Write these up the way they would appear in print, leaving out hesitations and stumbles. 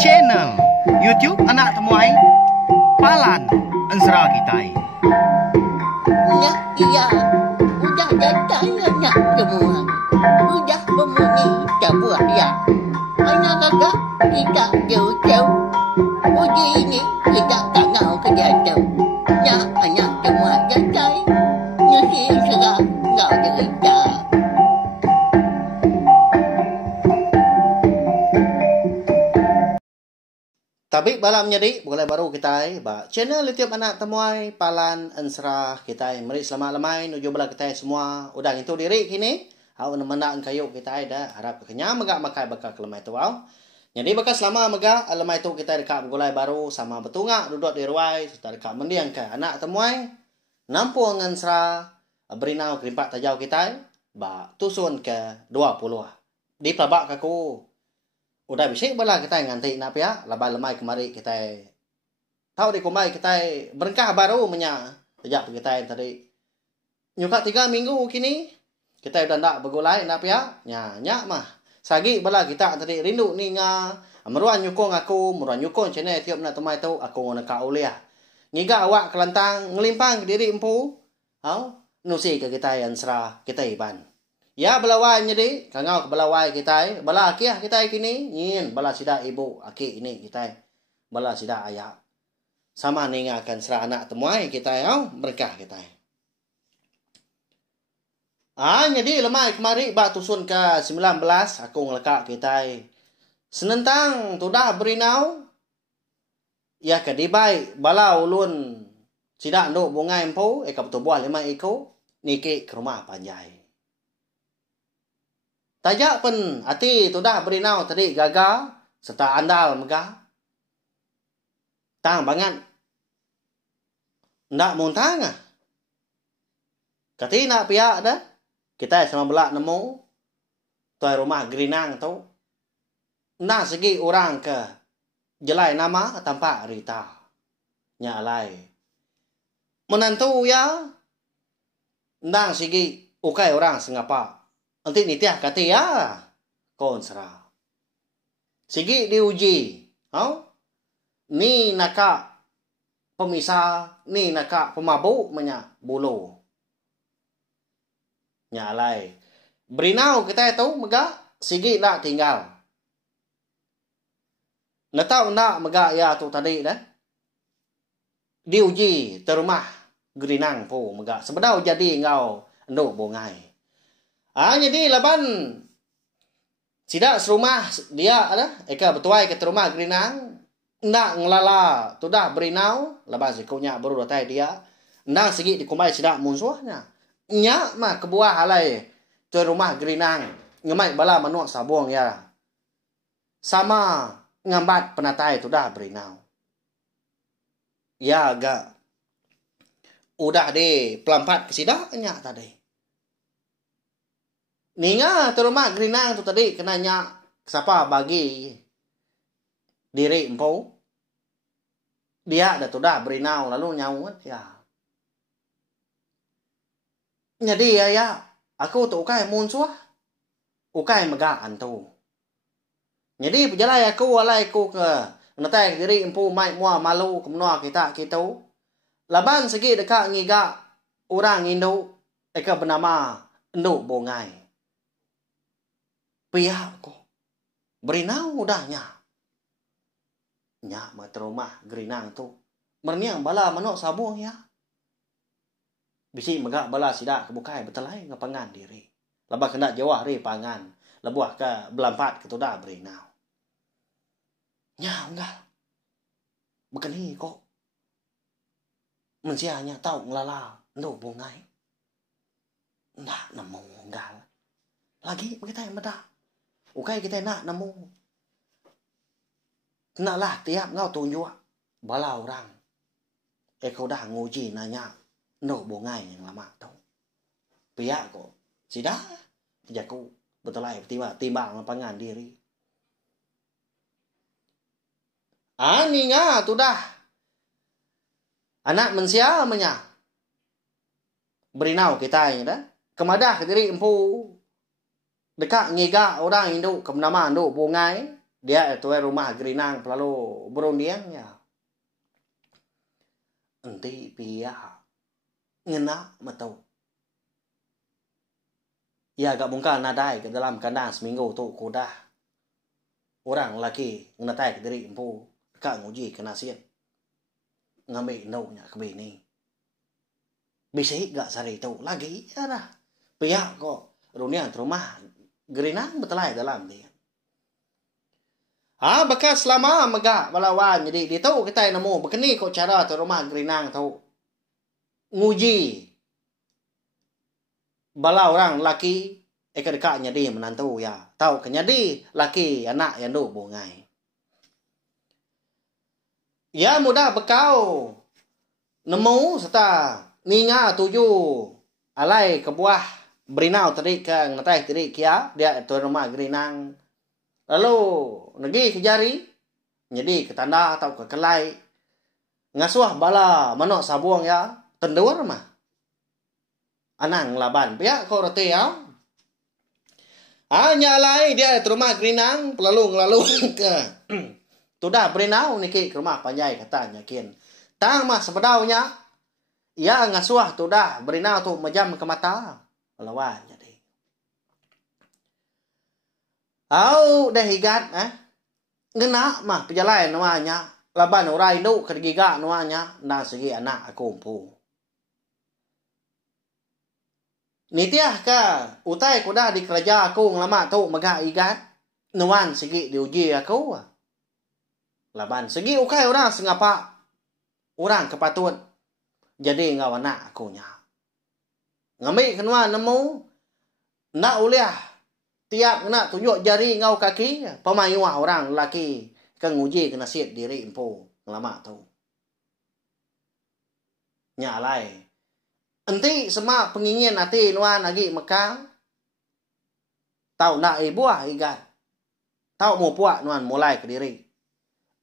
channel YouTube Anak Temuai Palan Ensra Kitai. Ya, iya. Udah datang anak semua. Udah memenuhi sebuah ya. Anak kakak kita jauh-jauh. Uji ini kita tak mau kerja jauh. Ya, anak semua datang. Nyusi serah nggak cerita. Tabik bala menjadi boleh baru kita ba channel YouTube Anak Temuai Palan Ensra kita. Mari selamat lemai nuju bala kita semua. Udah itu diri kini. Hau nemenak kayu kita dah harap kenyang megak makai bakal kelemai tu au. Jadi bakal selama megak lemai tu kita dekat gulai baru sama betungak duduk di ruai serta dekat mendiang ke Anak Temuai. Nampung Ensra berinau kerimpak tajau kita ba tusun ke 20. Di pelabak kaku udah bisa bala kita nganti nak pihak labai lemai kemari kita tahu di kumai kita berkah baru menya sejak kita tadi nyuka 3 minggu kini kita udah ndak begulai nak pihak nyak mah sagi bala kita tadi rindu ni nga meruan nyukong aku meruan nyukong channel tiap nak temai tu aku ngona ka uliah ngiga awak kelantang ngelimpang ke diri empu hau nusi ke kita yang serah kita iban. Ya belawai jadi kangau ke belawai kita bala akiah kita kini nyin bala sida ibu aki ini kita bala sida ayah sama ni akan serah anak temuai kita au berkah kita jadi lemai kemari bak tusun ke 19 aku ngelekak kita senentang tudah berinau ya ke dibai bala ulun sida nduk bunga empu ka betul buah 5 iko niki ke rumah panjai. Tajak pen hati tu dah berinau tadi gagal serta andal megah. Tang banget. Ndak muntang ah. Kati nak pihak dah. Kita sama belak nemu tuai rumah gerinang tu. Nak segi orang ke jelai nama tanpa Rita. Nya alai. Menantu ya. Ndang segi ukai orang sengapa. Nanti nitiah kata ya konsra. Sigi diuji. Ni nakak pemisah, ni nakak pemabuk menya bulu. Nyalai. Berinau kita itu megak sigi nak tinggal. Natau nak megak ya tu tadi dah. Diuji terumah gerinang po megak. Sebedau jadi engkau enduk bongai. Jadi laban sidak serumah dia ada eka betuai ke rumah gerinang ndak ngelala tu dah berinau laban sikunya baru datai dia ndak segi dikumai sidak munsuhnya nya mah kebuah halai tu rumah gerinang ngemai bala manuak sabuang ya sama ngambat penatai tu dah berinau ya agak udah di pelampat ke sidaknya tadi. Ninga terumah gerinang tu tadi kenanya siapa bagi diri empu. Dia dah tu dah berinau lalu nyawut ya. Jadi ya aku tu ukai munsuh. Ukai megaan tu. Jadi berjalan aku walai aku ke natai diri empu mai mua malu kemenua kita gitu. Laban segi dekat ngiga orang Indo eka bernama Enduk Bongai. Pihak ko berinau udahnya nya mata rumah gerinang tu merniang bala manok sabuang ya bisi megak bala sidak kebukai betelai ngapangan diri labah kena jawah ri pangan lebuah ke belampat ke tuda berinau nya enggak begini kok mensianya tau ngelala nduk bungai ndak nemu enggak lagi kita yang medak ukai kita nak nemu. Naklah tiap ngau tunjuk bala orang. Kau dah nguji nanya no bongai yang lama tu. Pihak ko sida jaku betul lah timbang lapangan diri. Ani nga tu dah. Anak mensia menya. Berinau kita dah. Kemadah ke diri empu dekat ngiga orang Indo ke nama Indo bungai dia itu rumah gerinang lalu berundiangnya enti pihak ngena matau ya gak mungkin nadai ke dalam kandang seminggu tu kuda orang laki ngatai ke diri empu kak nguji kena sian ngambil naunya ke bini bisa gak sari tu lagi ya dah pihak kok runian rumah gerinang betelai dalam dia bekas lama megak melawan jadi dia tahu kita nemu begini kok cara tu rumah gerinang tahu nguji bala orang laki dekatnya dia menantu ya tahu kenyadi laki anak yang duk bungai ya mudah bekau nemu serta ninga tuju alai ke buah berinau tadi ke ngatai tadi kia dia tu rumah gerinang lalu negi ke jari jadi ke tanda atau ke kelai ngasuh bala manok sabuang ya tendur mah anang laban pihak kau roti ya nyalai dia ke rumah gerinang lalu ke tudah berinau niki ke rumah panjai katanya kin tang mah sebedaunya ya ngasuh tudah berinau tu majam ke mata lawan jadi dah higat ngena mah pejalai namanya laban urai nu kergiga namanya na segi anak aku umpu nitiah ka utai kuda di kerja aku ngelama tu maga igat nuan segi diuji aku laban segi ukai orang sengapa orang kepatut jadi ngawana aku nya ngambil kenua nemu nak uliah tiap nak tunjuk jari ngau kaki pemayuah orang laki ke nguji kena siat diri empu ngelama tu nyalai enti semak pengingin hati nuan lagi mekang tau nak buah igat tau mau puak nuan mulai ke diri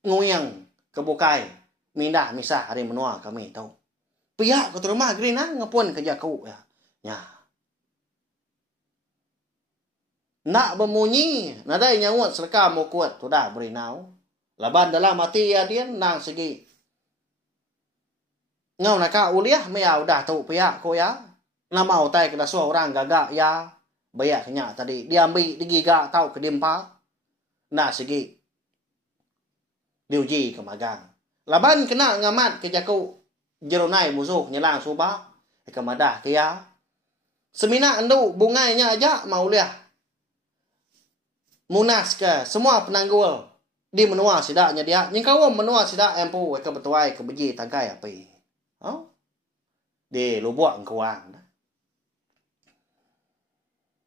nguyang kebukai mindah misah hari menua kami tau pihak ke rumah gerinang ngepun kerja kau ya nak bemunyi nadai nyawut serka mau kuat tu dah berinau laban dalam hati ya dia nang segi ngau nak kau uliah mea udah tahu pihak ko ya nama utai kena suah orang gagak ya bayak kenyak tadi dia ambil digiga tahu kedimpa nah segi diuji ke magang laban kena ngamat ke jaku jeronai musuh nyelang subah ke madah ke ya semina endu bungainya aja mau uliah munas ke semua penanggul di menua sidaknya dia nyengkau menua sidak empu ke betuai ke beji tangkai api di lubuk engkauan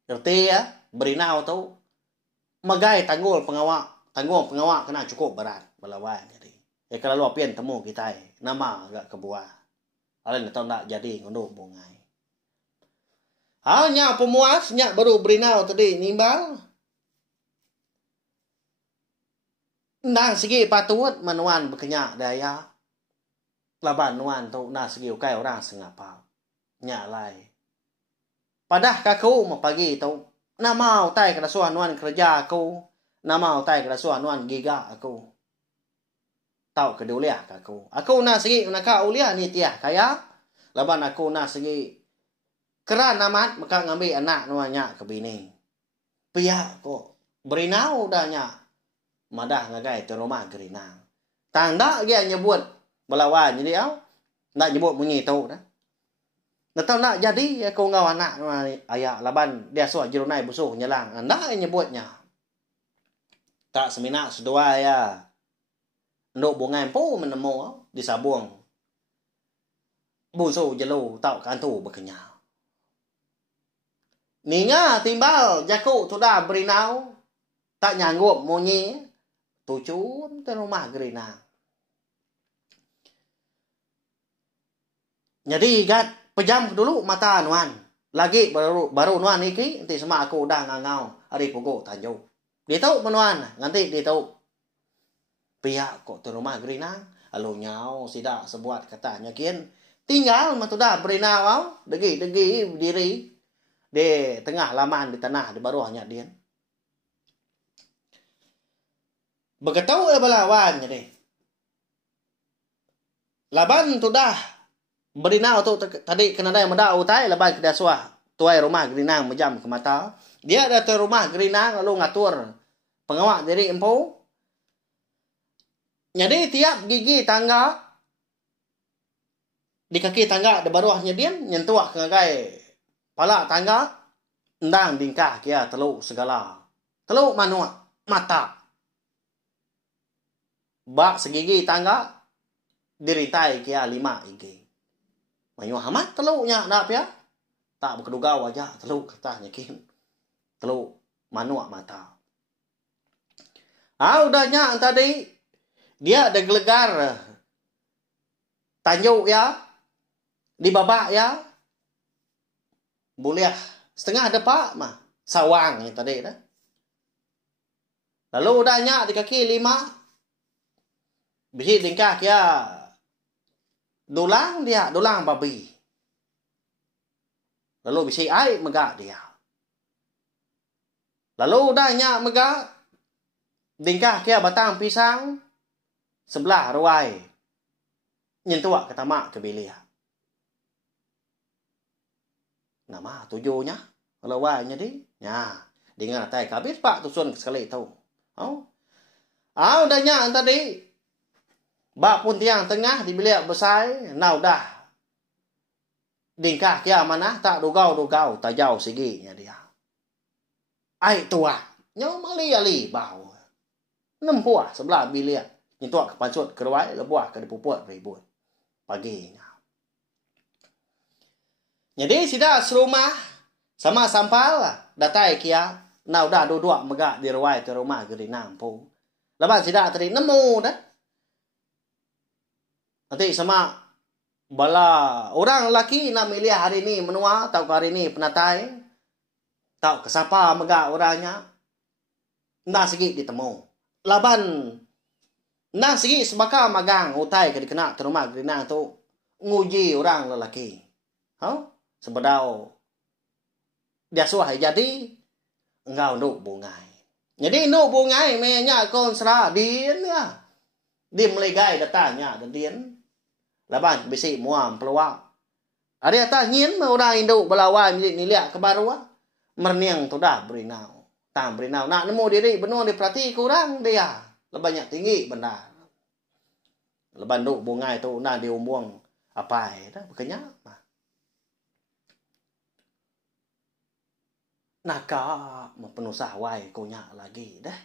ngerti ya berinau tu magai tanggul pengawak kena cukup berat balawan jadi kalau luapian temu kita nama agak kebuah alin tahu nak jadi ngunduh bungai nya pemuas nya baru berinau tadi nimbal nang segi patut manuan berkenyak daya laban nuan tu na segi ukai orang sengapa nyalai padah kaku mau pagi tu na mau tai kena suan nuan kerja aku na mau tai kena suan nuan giga aku tau keduliah aku na segi naka uliah ni tiah kaya laban aku na segi keran amat maka ngambil anak nuannya ke bini pihak kok berinau dahnya madah ngagai tu rumah gerinang tanda dia nyebut belawan jadi nak nyebut bunyi tu dah tahu nak jadi aku ngau anak ayah laban dia suah jerunai busuh nyelang anda nyebutnya tak semina sedua ya nduk bungai pu menemu di sabung busuh jelu tau kantu berkenyal ninga timbal jaku sudah berinau tak nyanggup munyi tucun ke rumah gerinang jadi gat pejam dulu mata nuan lagi baru nuan iki nanti sama aku udah ngangau hari pukul tanjung dia tahu menuan nanti dia tahu pihak kok tu rumah gerinang alu nyau sidak sebuat katanya kian tinggal mah sudah berinau degi diri di tengah laman di tanah di baru hanya dia Begetau balawan jadi. Laban tu dah berinau tu tadi kena dah meda utai laban ke daswa tuai rumah gerinang menjam ke mata. Dia datang rumah gerinang lalu ngatur pengawak diri empu. Jadi tiap gigi tangga di kaki tangga di bawahnya dia nyentuh ke ngagai pala tangga ndang bingkah kia teluk segala. Teluk manua mata. Bak segigi tangga diritai kia 5 igi. Manyu hamat teluknya nak ya. Tak berkeduga wajah teluk katanya kin. Teluk manua mata. Udahnya tadi dia ada gelegar tanjuk ya di babak ya. Boleh setengah depak mah sawang yang tadi dah. Lalu udahnya di kaki 5 bisi tingkah kia dulang babi. Lalu bisi ai megak dia. Lalu udahnya megak tingkah kia batang pisang sebelah ruai. Nyentuak ke tamak ke bilia. Nama tujuhnya kalau wainya di. Ya, dengan tai kabis pak tusun sekali tahu. Udahnya tadi bak pun tiang tengah di bilik besar, nau dah. Dingkah kia mana tak dugau tak jauh seginya dia. Ai tua, nyau mali bau. Nempuah sebelah bilik. Nyentuak ke pansut keruai lebuah ke dipuput ribut. Paginya. Jadi sida serumah sama sampal datai kia nau dah dua megak di ruai ke rumah gerinang pu. Lepas sida tadi nemu dah. Nanti sama bala orang lelaki nak milih hari ni menua atau hari ni penatai. Tahu ke siapa megak orangnya. Nak segi ditemu. Laban nak segi sebaka magang utai ke dikena ke rumah gerinang tu nguji orang lelaki. Sebedau dia suah jadi engkau nuk bungai. Jadi nuk bungai menya kon sera din ya. Dia melegai datanya dan din. Laban bisi muam peluang. Ada atas nyin orang induk belawan niliak ke baru merniang tu dah berinau. Tang berinau nak nemu diri benar diperhati kurang dia. Lebanyak tinggi benar. Leban nuk bungai tu nak diumbuang apa dah berkenyak. Naka penusah wai konya lagi dah.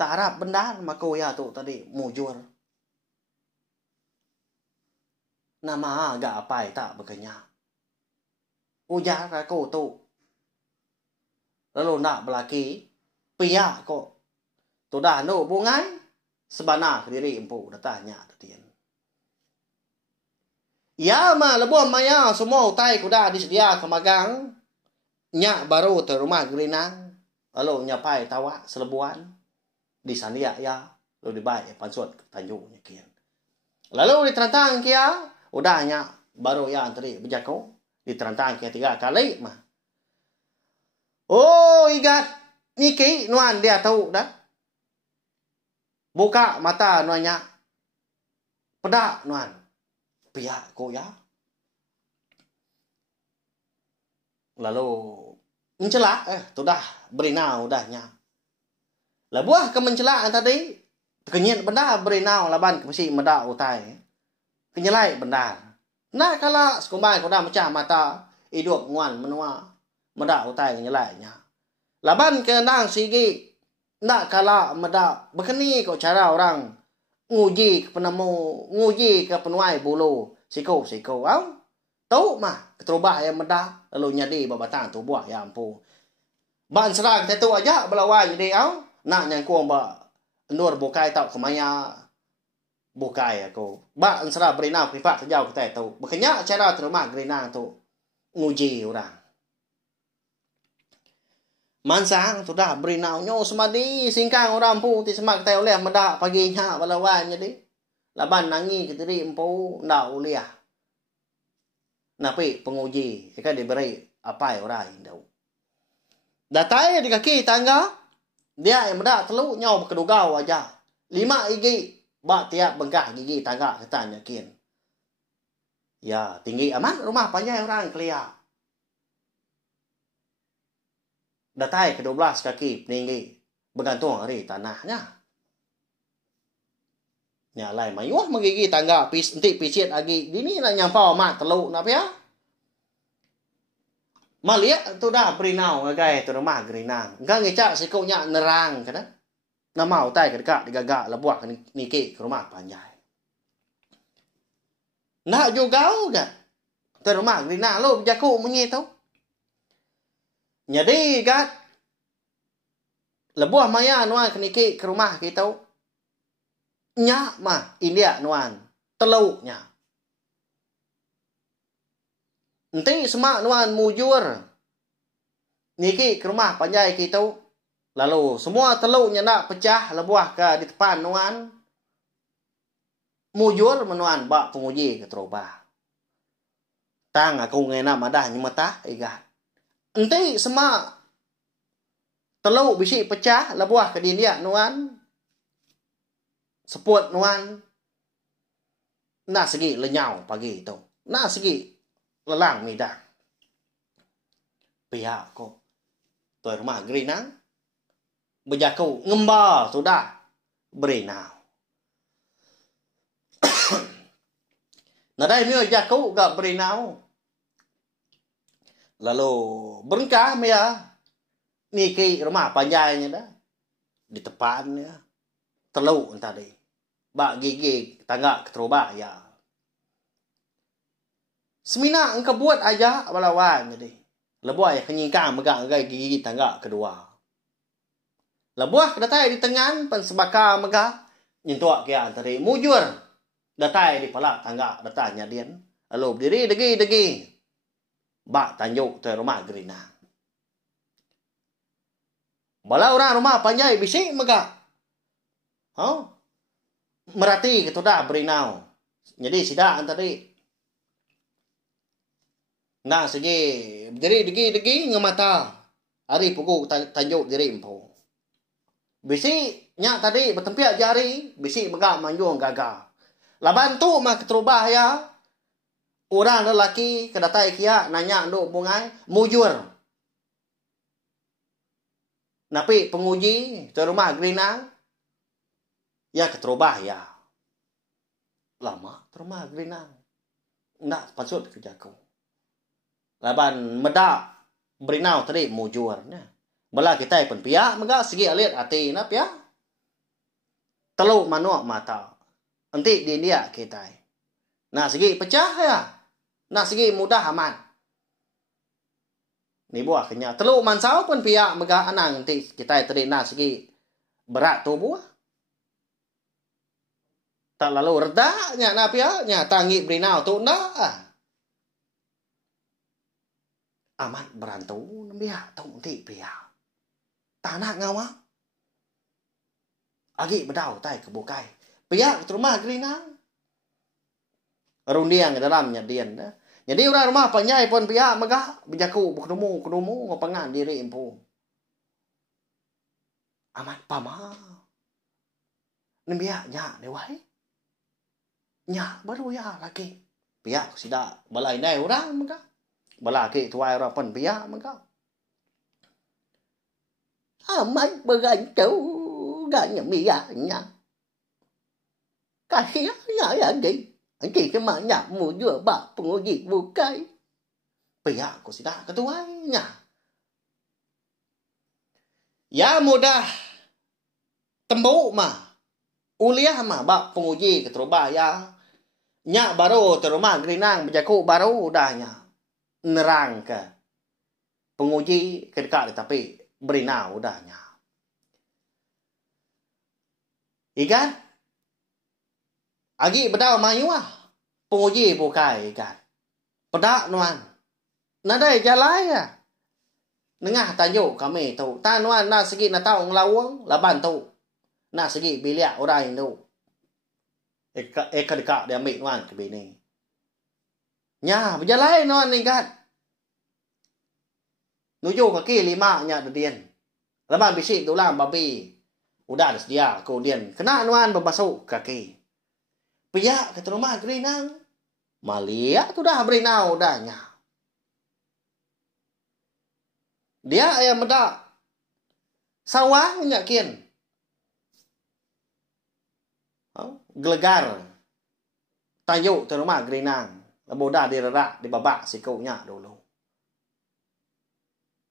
Tak harap benar mako ya tu tadi mujur. Nama agak apa tak berkenyak. Ujar aku tu. Lalu nak belaki pihak kok. Tu dah nuk bungai sebenar diri empu datanya tadian. Ya mah lebuh maya semua utai kuda disedia ke magang. Nyak baru ke rumah gerinang. Lalu nyapai tawa selebuan. Di sandia ya. Lalu dibaik pansut tanjungnya kian. Lalu diterantang kia. Udahnya baru ya antri berjako. Diterantang kia 3 kali mah. Oh igat. Niki nuan dia tahu dah. Buka mata nuannya. Pedak nuan. Pihak ko ya. Lalu mencelak tu dah berinau dahnya. Labuah ke mencelak tadi kenyit benda berinau laban ke mesti medak utai. Kenyelai benar. Nak kala sekumbai ko dah macam mata hidup nguan menua medak utai kenyelainya. Laban ke nang sigi nak kala medak berkeni ko cara orang nguji ke penemu nguji ke penuai bulu siko tahu mah keterubah yang medah lalu nyadi babatang tu buah ya ampu. Ban serang tu aja belawai jadi nak nyangkung ba nur bukai tau kemaya bukai aku. Ba serang berinau privat jauh kita tahu. Makanya cara terima gerinang tu nguji orang. Mansang tu dah berinau nyo semadi singkang orang pu ti semak kita oleh medah paginya belawai jadi. Laban nangi ke diri empu ndak uliah. Napi penguji kan diberi apa orang tahu. Datai di kaki tangga Dia yang medak teluk nyau berkedugau aja. 5 gigi. Bak tiap bengkah gigi tangga katanya kin. Ya, tinggi amat rumah panjang orang kelia. Datai ke-12 kaki peninggi. Bergantung hari tanahnya. Nyalai mayuah menggigi tangga nanti picit lagi. Ini nak nyampau amat teluk nak ya. Maliak tu dah berinau ngagai tu rumah gerinang. Enggak ngecak sikuknya nerang kan. Nak mau tai dekat digagak lebuak niki ke rumah panjai. Nak juga dah. Tu rumah gerinang lu jaku menyi tu. Jadi kat lebuah maya nuan niki ke rumah kita. Nyak mah India nuan teluknya. Nanti semak nuan mujur. Niki ke rumah panjai kita. Lalu semua teluknya nak pecah lebuah ke di depan nuan. Mujur menuan bak penguji ke terubah. Tang aku ngena madah nyemata igat. Nanti semak teluk bisi pecah lebuah ke dindia nuan. Seput nuan. Nak segi lenyau pagi itu. Nak segi lelang midah. Pihak ko. Tuan rumah gerinang. Berjaku ngembar sudah berenau. Nadai mio jaku gak berenau. Lalu berengkah mia niki rumah panjangnya dah di depannya teluk tadi. Bak gigi tangga keterubah ya. Semina engkau buat aja balawan jadi. Lebuai kenyingkang megak gigi tangga kedua. Lebuah datai di tengan pan sebaka megah nyentuak ke antari mujur datai di palak tangga datanya dian lalu berdiri degi bak tanjuk tu rumah gerinang bala orang rumah panjai bisik megah merati ketudah berinau jadi sidak antari nah segi berdiri degi ngemata hari pukul tanjuk diri empu. Bisi nyak tadi bertempiak jari, bisi megak manjung gagah. Laban tu mah keterubah ya. Orang lelaki kedatai kia nanya nduk bungai mujur. Napi penguji tu rumah gerinang ya keterubah ya. Lama rumah gerinang. Ndak pasut kerjaku. Laban medak berinau tadi mujurnya. Bala kita pun pihak megak segi alit hati na pihak. Teluk manuak mata. Nanti di India kita. Nah segi pecah ya. Nah segi mudah aman. Ni buah kenya. Teluk mansau pun pihak megak anang nanti kita tadi nah segi berat tubuh. Tak lalu redaknya na pihaknya tangi berinau tu ndak. Amat berantu pihak tu nanti pihak. Tanah ngawa. Agi bedau tai kebukai. Pihak rumah gerinang. Rundiang dalam nyadian dah. Jadi orang rumah panjai pun pihak megah berjaku berkedumu ngopangan diri empu. Amat pama. Nembiak nya dewai. Nya baru ya lagi. Pihak sida balai nai orang megah. Balaki tuai orang pun pihak megah. Amat bergantung gaknya miaknya. Kasihannya lagi. Chỉ cái mà nhà mùa vừa bạc mùa gì mùa cây. Pihak ko sida ketuanya. Ya mudah. Tembu mah. Uliah mah bak penguji keterubah ya. Nya baru terumah gerinang berjaku baru udahnya. Nerang ke. Penguji ke dekat tapi berinau udahnya. Ikan? Agi bedau mayu ah. Penguji bukai ikan. Pedak nuan. Nadai jalai ya. Nengah tajuk kami tu. Ta nuan na segi na tau ngelawang laban tu. Na segi biliak orang tu. Eka dekat dia ambil nuan ke bini. Nya berjalai nuan ikan. Nuju kaki lima nya dedian. Laban bisik tulang babi. Udah dia kemudian kena nuan berbasuh kaki. Pihak ke rumah gerinang. Malia tu dah berinau dahnya. Dia ayam medak. Sawah nyakin. Gelegar. Tajuk ke rumah gerinang. Boda direrak, dibabak sikunya dulu.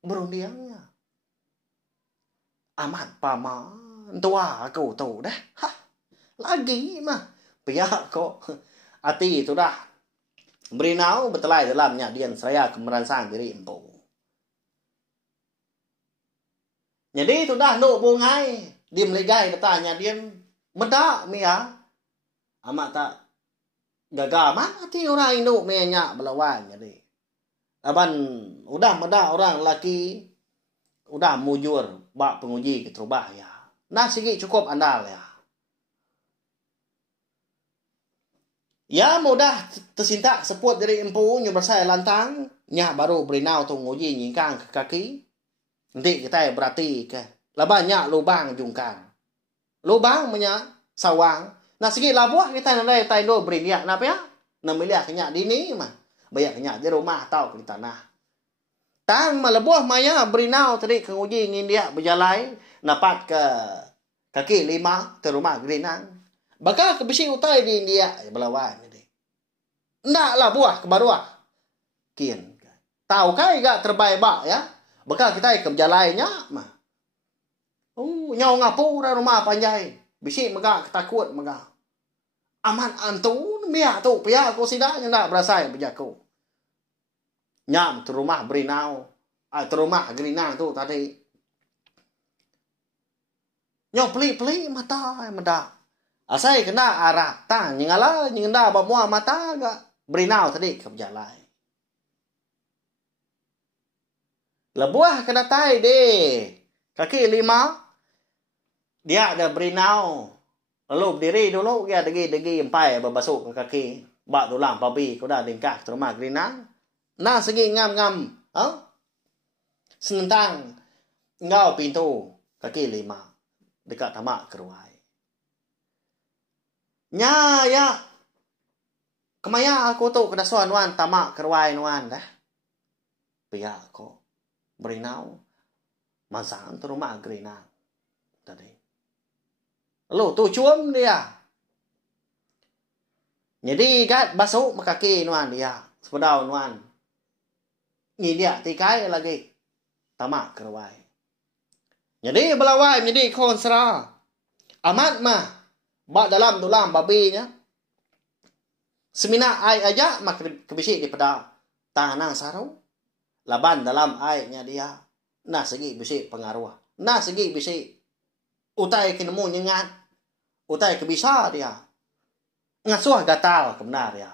Berundiangnya. Amat paman tua aku tu dah. Lagi mah. Pihak kok. Hati itu dah. Berinau bertelai dalamnya dian seraya kemeransang diri empu. Jadi itu dah nuk bungai. Dia meligai bertanya dia. Medak Mia. Amat tak gagal mah hati orang induk minyak belawan jadi. Aban udah medak orang lelaki. Udah mujur bak penguji ke terubah ya. Nah sigi cukup andal ya. Ya mudah tersintak seput dari empu nyubersai lantang. Nya baru berinau tu nguji nyingkang ke kaki. Nanti kita berarti ke. Labanya lubang jungkang. Lubang menyak sawang. Nah segi labuah kita nanti taindo beriniak. Kenapa ya? Namanya kenyak dini mah. Banyak kenyak di rumah tau di tanah. Tang malebuah maya berinau tadi ke nguji ngin dia berjalai. Napat ke kaki 5 ke rumah gerinang. Bakal ke besi utai di India. Belawan. Ndak lah buah kebaruah. Kian. Tahu kai gak terbaik bak ya. Bakal kita ke berjalainya mah. Nyau ngapu dah rumah panjai. Bisi megak ketakut megak. Aman antu miak tu pihak aku sidaknya ndak berasa yang berjaku. Nyam tu rumah berinau. Tu rumah gerinang tu tadi. Nyau pelik-pelik mata medak. Asai kena arah tang nyingala nyingenda bamua mata gak berinau tadi ke berjalai. Lebuah kena tai deh. Kaki 5. Dia ada berinau. Lalu berdiri dulu. Dia degi empai berbasuh ke kaki. Bak tulang babi. Kau dah dingkah ke rumah gerinang. Nah segi ngam-ngam. Senentang. Ngau pintu. Kaki 5. Dekat tamak keruai. Nya ya. Kemaya aku tu kena suan nuan tamak keruai nuan dah. Pihak aku. Berinau. Masang tu rumah gerinang. Tadi. Lalu tu cuam dia. Jadi kat basuh kaki nuan dia. Sepedau nuan. Ni dia tikai lagi. Tamak keruai. Jadi belawai menjadi konsera. Amat mah. Bak dalam tulang babinya. Semina ai aja mak kebisik di pedang. Tanang saru. Laban dalam airnya dia. Nah segi bisik pengaruh. Nah segi bisik. Utai kinemu nyengat. Utai kebisa dia. Ngasuh gatal kebenar dia.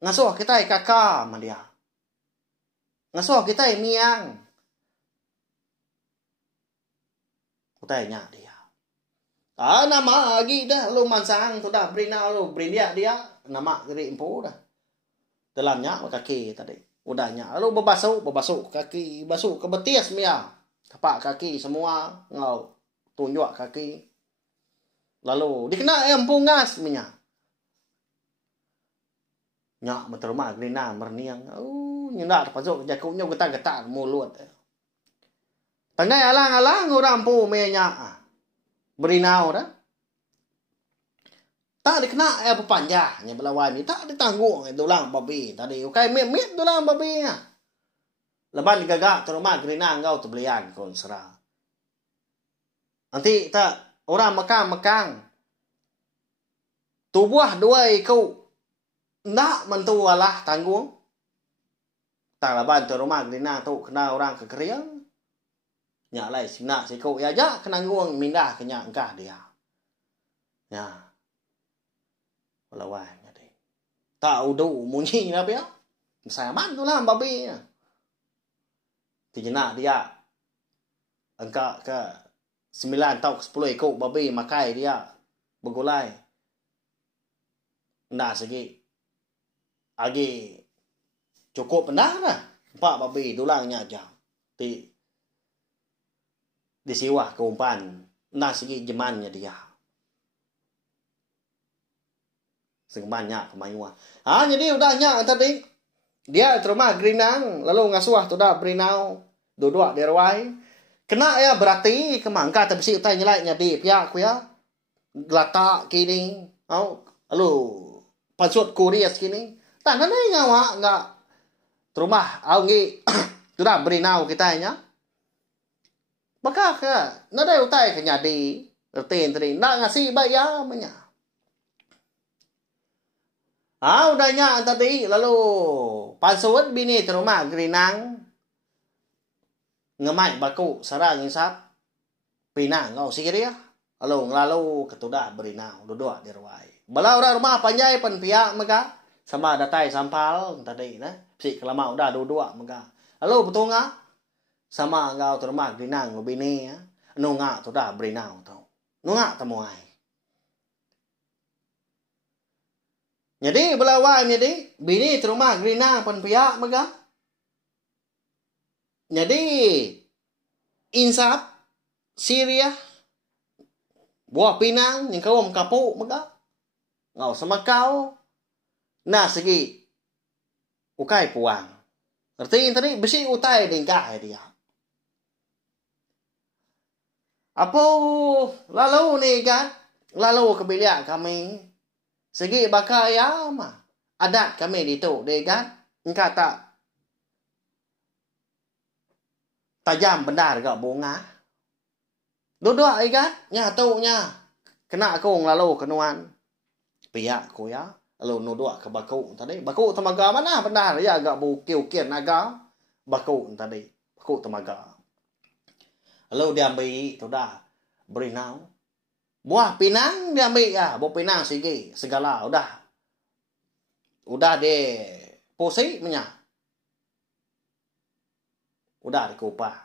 Ngasuh kita kakak sama dia. Ngasuh kita miang. Utai nyak dia. Nama lagi dah. Lu mansang tu dah berinau lu. Berindiak dia. Nama geri empu dah. Dalamnya kaki tadi. Udahnya. Lalu berbasuh kaki. Basuh ke betis mia. Tapak kaki semua. Ngau. Tunjuk kaki. Lalu dikena empu ngas minyak. Nyak berterima gerina merniang. Nyendak terpasuk jakunya getar-getar mulut. Tangai alang-alang orang pu minyak. Berinau dah. Tak dikena apa panjangnya belawan ni. Tak ditanggung tulang babi tadi. Ukai mit tulang babi nya. Leban digagak tu rumah gerina engkau tu belian kon serah. Nanti tak orang mekang. Tubuh dua ikut. Ndak mentu alah tanggung. Tak leban tu rumah gerina tu kena orang kekeriang. Nyak lai sinak sikuk ya aja kena nguang mindah ke nyak engkah dia. Ya. Lawan jadi. Tak udu munyi apa ya? Saya man tu lah babi. Tijenak dia. Engkak ke 9 atau 10 ikut babi makai dia bergulai. Ndak segi. Agi cukup pendah lah. Empat babi tulangnya aja. Ti disiwah ke umpan. Nah segi jemannya dia. Segemannya kemayuah. Jadi udahnya tadi. Dia terima gerinang. Lalu ngasuah tu dah berinau. Duduk di rawai. Kena ya berarti kemangka terbesi utai nyelai nyadi pihak ku ya. Gelatak kini. Lalu pansut kurias kini. Tak nana nyawa enggak. Terumah au ngi. Tu dah berinau kita nya. Maka ke nada utai ke nyadi. Ertiin tadi. Nak ngasih bayar menya. Udahnya tadi lalu pansut bini terumah gerinang ngemai baku sarang insap pinang ngau sikit ya lalu ketudah berinau duduk di ruai balau dah rumah panjai pan pihak maka sama datai sampal tadi nah si kelama udah duduk maka lalu betul ngah sama ngau terumah gerinang bini ya nunga tu dah berinau tau nunga temuai. Jadi belawai jadi bini terumah gerinang pan pihak mega. Jadi insap Syria buah pinang yang kau kapu mega. Ngau sama kau. Nah segi ukai puang. Ngerti tadi besi utai dengkah dia. Apa lalu nih kan? Lalu kebiliak kami segi bakaya mah adat kami di tu deh kan engkau tak tajam benar gak bunga duduk kan nyatunya kena aku lalu kenuan pihak ku ya lalu nuduk ke baku tadi baku temaga mana benar ya gak bukil kian naga baku tadi baku temaga lalu diambil tu dah berinau. Buah pinang diambil ya, buah pinang segi segala udah deh posi menya, udah dikupah.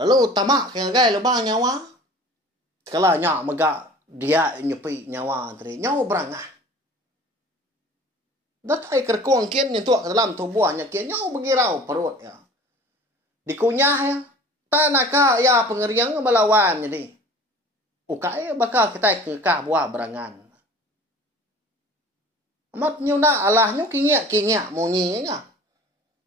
Lalu tamak yang gay lebah nyawa, sekala nyak megak dia nyepi nyawa tadi nyawa berangah. Datai kerkuang kian nyentuh ke dalam tubuhnya kian nyawa begirau perut ya, dikunyah ya. Tanaka ya pengeriang melawan jadi. Ukai bakal kita kekah buah berangan. Amat nyuna alahnya kinyak munyinya.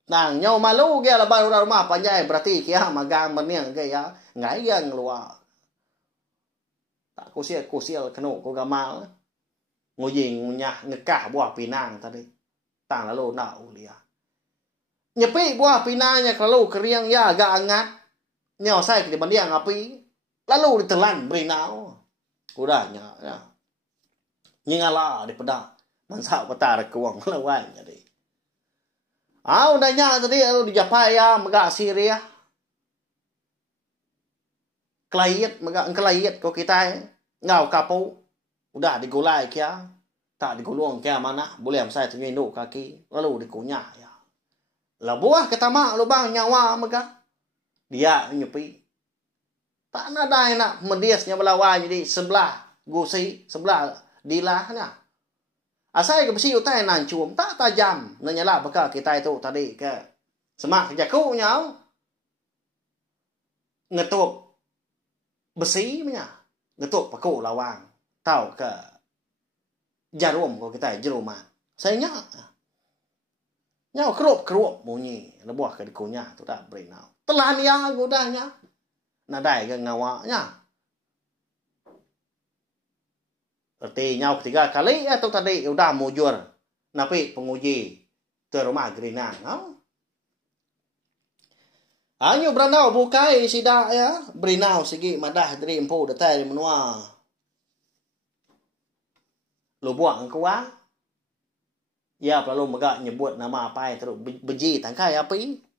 Nang nyau malu dia lah baru rumah panjai berarti kia magang meniang ke ya ngayang luar. Tak kusial kenu ko gamal. Nguying ngunyah ngekah buah pinang tadi. Tang lalu nak ulia. Nyepi buah pinangnya kalau keriang ya agak angat. Nyawa saya ke dibandiang api. Lalu ditelan berinau. Udahnya. Ya. Nyingala di pedak. Mansak petar keuang lawan jadi. Udahnya tadi lalu dijapai ya. Megak Syria. Kelayit. Megak kelayit kau kita. Ngau kapu. Udah digulai kia. Tak digulung kia mana. Boleh saya tenginduk kaki. Lalu dikunyah ya. Labuah ketamak lubang nyawa megak. Dia nyepi. Tak ada nak mediasnya melawan jadi sebelah gusi, sebelah dilahnya. Asal ke besi utai nancum tak tajam. Nanyalah bekal kita itu tadi ke semak jakunya. Ngetuk besi punya. Ngetuk paku lawang. Tahu ke jarum kalau kita jeruman. Saya nyawa kerup bunyi. Lebuah ke dikunyah tu tak berinau. Telan ya godanya. Nadai ke ngawaknya. Berarti nyawa ketiga kali atau tadi udah mujur. Napi penguji ke rumah gerinang. Anyo beranau bukai sidak ya. Berinau segi madah dari empu datai menua. Lu buang kuah. Ya perlu megak nyebut nama apa terus beji tangkai api.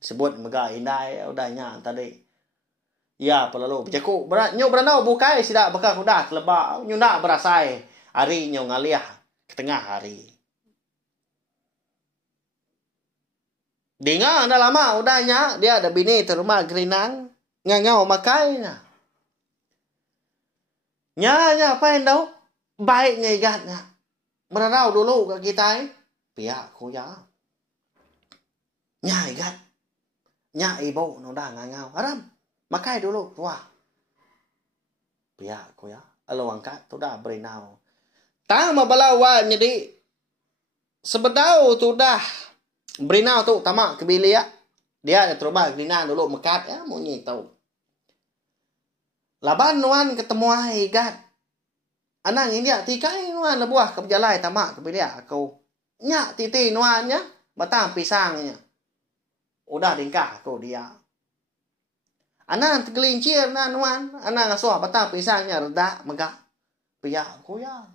Sebut megak indai udahnya tadi. Ya perlu berjaku berat nyo beranau bukai sidak bekal kuda kelebak nyo nak berasai hari nyo ngaliah ke tengah hari. Dengar dah lama udahnya dia ada bini di rumah gerinang ngangau makainya. Nya apa yang tahu baiknya igatnya. Beranau dulu ke kita pihak ku ya. Nya igat. nya ibu nó dah ngangau. Aram, makai dulu. Wah. Pihak ko ya. Alo angkat tu dah berenau. Tang mabalawa jadi sebedau tu dah berenau tu tamak kebilia. Dia terubah gina dulu mekat ya mau nyi tahu. Laban nuan ketemu ai gat. Anang ini tikai nuan lebuah ke berjalai tamak kebilia aku. Nya titi nuan ya batang pisangnya. Udah dingkah aku dia. Anang tergelincir na nuan, anang ngasuh batang pisangnya reda megak. Pihak aku ya.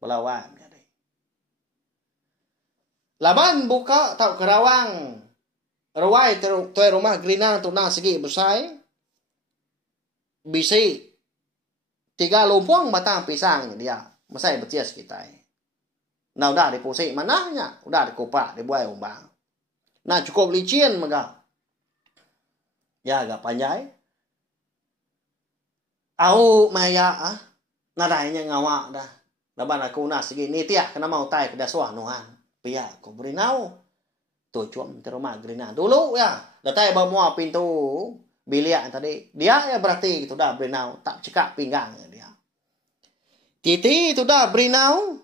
Belawan ya deh. Laban buka tau kerawang. Rawai tuai rumah gerina tu na segi besai. Bisi 3 lumpung batang pisangnya dia. Masai becias kita. Nah udah diposik manahnya, udah dikopak, dibuai umbang. Nah cukup licin megak. Ya agak panjai. Au maya ah. Nadainya ngawak dah. Laban aku nak segini tiah kena mau tai ke dasuah nuhan. Pia aku berinau. Tu cuam di rumah gerina. Dulu ya. Datai bawa pintu bilik tadi. Dia ya berarti itu dah berinau. Tak cekak pinggangnya dia. Titi itu dah berinau.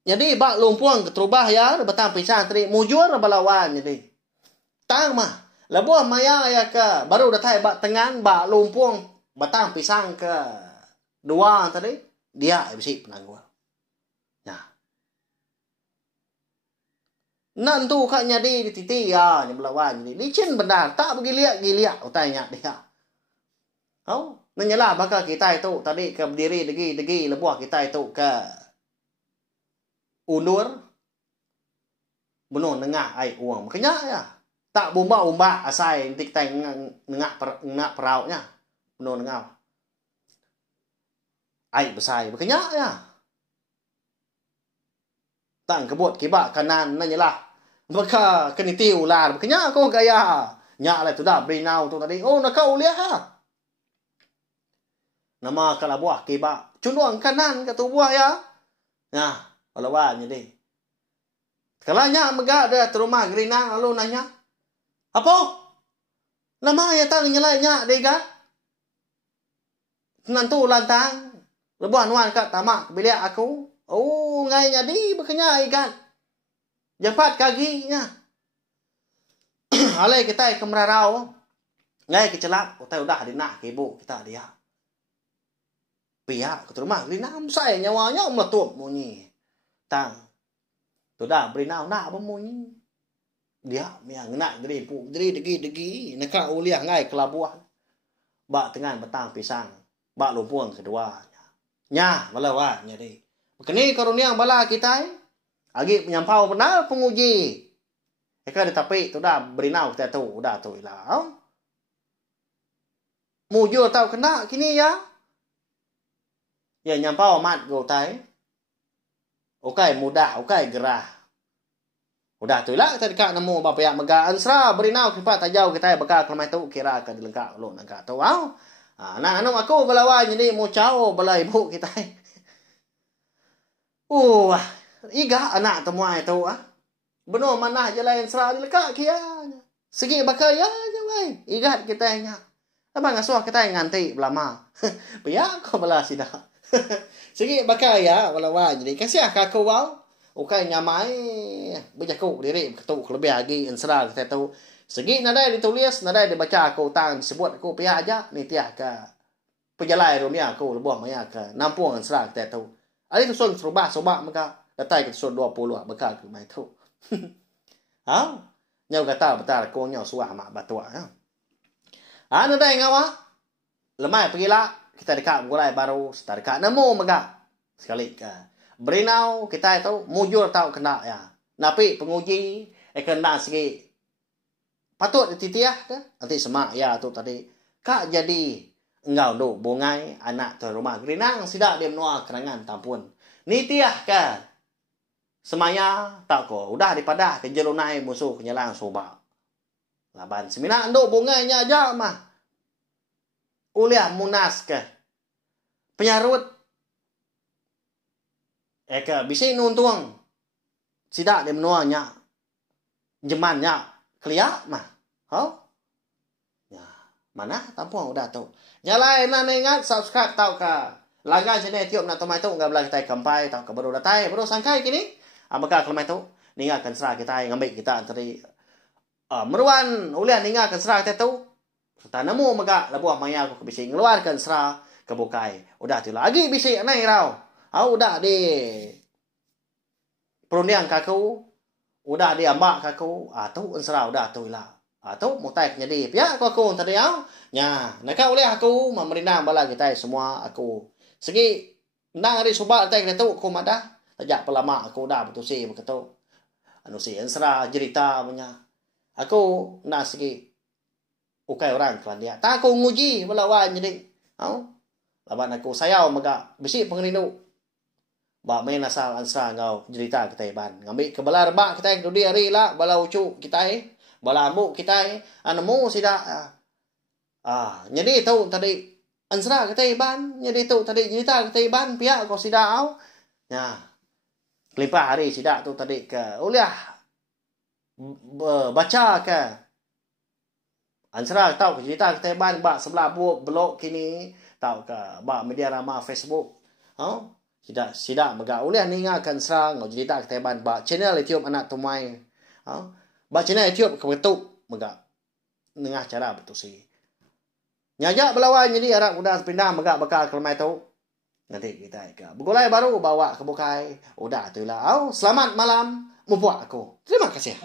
Jadi bak lumpuang keterubah ya. Betang pisang tadi. Mujur balawan jadi. Tang mah. Labuah maya ya ke. Baru datai bak tengan. Bak lumpuang. Batang pisang ke. 2 tadi. Dia bisi penangguh. Nah. Nantu kaknya di titi ya. Yang belawan ni. Licin benar. Tak bergiliak-giliak. Utainya dia. Oh. Nanyalah bakal kita itu. Tadi ke berdiri degi. Lebuah kita itu ke. Undur. Benar nengah air uang. Makanya ya. Tak bomba asai tik teng ngak perauknya. Benar nengah. Air besar. Makanya ya. Tang kebut kibak kanan nanyalah. Maka kena tiu lah. Makanya aku gaya. Nyak lah tu dah berinau tu tadi. Oh nak kau lihat ha. Nama kalau buah kibak. Cunduang kanan ke tu buah ya. Nah. Walawan jadi. Kalau nyak megak dia terumah gerina. Lalu nanya. Apa? Nama ya tak nyelai nyak dekat. Nantu lantang. Lebuah nuan kat tamak bilik aku. Oh ngai jadi berkenya ikan. Japat kaginya. Alai kita ke merarau. Ngai kecelap. Kita udah dinak ke ibu kita dia. Pihak ke rumah gerina. Saya nyawanya meletup munyi. Tang. Tu dah berinau nak apa munyi. Dia yang nak geri pu degi nak uliah ngai kelabuah. Bak tengan betang pisang. Bak lumpuang kedua. Nya balawa nya deh. Kini karunia bala kita agi penyampau benar penguji. Eka ditapi tu dah berinau kita tu udah tu ilah. Mujur tau kena kini ya. Ya nyampau mat go tai. Okai mudah, okai gerah. Udah tu lah kita dekat nemu bapa yang megah ansra berinau kipat tajau kita bakal kelamai tu kira ke dilengkap lu nak tahu au. Nah anu aku balawan jadi mau cau bala ibu kita. Iga anak temuai tu ah. Benar mana je lain ansra dilengkap kia. Segi bakal ya je wei. Igat kita nya. Abang ngasuh kita nganti belama. Pia ko bala sida. Segi bakal ya balawan jadi kasih aku wau. Okai nyamai berjaku diri ketuk lebih lagi insra kita tahu segi nadai ditulis nadai dibaca aku tang disebut aku pihak aja ni tiah ke penjalai dunia aku lebuh maya ke nampung insra kita tahu ali tu son serubah sobak maka datai ke son 20 bakal ke mai tu ha nyau kata betul aku nyau suah mak batua ha nadai ngawa lemai pergilah kita dekat mulai baru start dekat nemu maka sekali ke berinau kita itu mujur tahu kena ya. Napi penguji kena segi patut dititiah dah. Nanti semak ya tu tadi. Kak jadi engau do bongai anak tu rumah gerinang sidak dia menua kerangan tampun. Ni tiah kan. Semaya tak ko udah dipadah ke jelunai musuh kenyalang soba. Laban semina do bongainya aja mah. Uliah munas ke. Penyarut Eka bisa nuntuang. Sidak dia menuanya. Jemannya. Keliak mah. Ya, mana tampung udah tu. Nyalain nan ingat subscribe tau ka. Langgan channel tiup nak tomai tu ngabla kita kampai tau ka baru datai baru sangkai kini. Maka kelemai tu ningakan serah kita ngambil kita antari meruan ulian ningakan serah kita tu. Serta nemu maka labuah maya aku bisa ngeluarkan serah ke bukai. Udah tu lagi bisa nai rau. Udah di perundian kaku. Udah di ambak kaku. Tu serah udah tu lah. Tu mutai jadi pihak aku tadi nya nak oleh aku memerintah bala kita semua aku segi nang hari subak tak tu aku madah tajak pelama aku dah betul sih begitu anu si ensra cerita punya aku nak segi ukai orang kan dia tak aku nguji melawan jadi lawan aku sayau maga besi pengerindu ba main asal ensra ngau cerita kita ban ngambil kebelar bak kita tu dia hari lah bala ucu kita bala mu kita anu sida jadi tu tadi ansra kita ban jadi tu tadi cerita kita ban pihak ko sida ya kelipah hari sida tu tadi ke uliah baca ke ansra tahu cerita kita ban ba sebelah buat blog kini tahu ke ba media ramah Facebook sida mega uliah ningakan serang cerita kita ban ba channel YouTube anak tumai ba channel YouTube kebetuk mega nengah cara betul sih nyajak belawan jadi Arab udah pindah megak bakal kelemai tu nanti kita ke begulai baru bawa ke bukai udah tu lah selamat malam membuat aku terima kasih